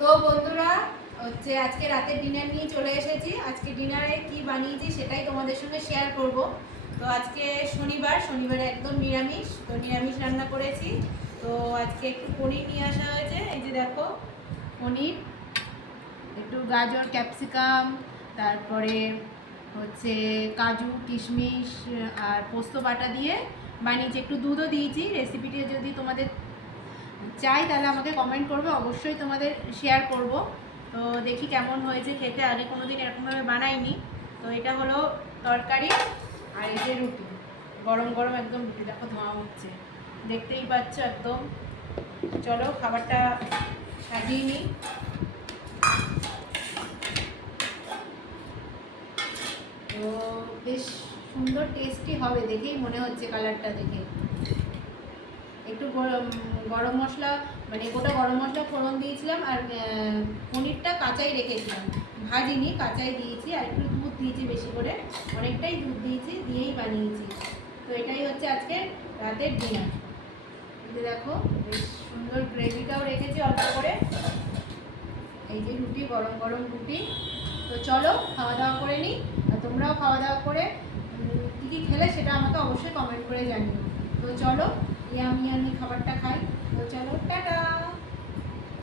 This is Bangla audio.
তো বন্ধুরা, হচ্ছে আজকে রাতের ডিনার নিয়ে চলে এসেছি। আজকে ডিনারে কি বানিয়েছি সেটাই তোমাদের সঙ্গে শেয়ার করব। তো আজকে শনিবার, শনিবারে একদম নিরামিষ, তো নিরামিষ রান্না করেছি। তো আজকে একটু পনির নিয়ে আসা হয়েছে। এই যে দেখো, পনির, একটু গাজর ক্যাপসিকাম তারপরে হচ্ছে কাজু, কিশমিশ, আর পোস্ত বাটা দিয়ে বানিয়েছি। একটু দুধও দিয়েছি। রেসিপিটি যদি তোমাদের চাই তাহলে আমাকে কমেন্ট করবে, অবশ্যই তোমাদের শেয়ার করব। তো দেখি কেমন হয়েছে খেতে, আগে কোনো দিন এরকমভাবে বানাইনি। তো এটা হলো তরকারি আর এই যে রুটি। গরম গরম একদম রুটি, দেখো ধোঁয়া হচ্ছে দেখতেই পাচ্ছ একদম। চলো খাবারটা সাজিয়ে নিই। তো বেশ সুন্দর টেস্টি হবে, দেখেই মনে হচ্ছে কালারটা দেখে। একটু গরম মশলা মানে গোটা গরম মশলা ফোড়ন দিয়েছিলাম আর পনিরটা কাঁচাই রেখেছিলাম। ভাজিনি, কাঁচাই দিয়েছি আর একটু দুধ দিয়েছি বেশি করে। অনেকটাই দুধ দিয়েছি, দিয়েই বানিয়েছি। তো এটাই হচ্ছে আজকে রাতের ডিনার। দেখো, বেশ সুন্দর গ্রেভিটাও রেখেছি অল্প করে। এই যে রুটি, গরম গরম রুটি। তো চলো, খাওয়া দাওয়া করে নিই। আর তোমরাও খাওয়া দাওয়া করে কী কী খেলে সেটা আমাকে অবশ্যই কমেন্ট করে জানিও। তো চলো, ইয়ামি আমি খাবারটা খাই।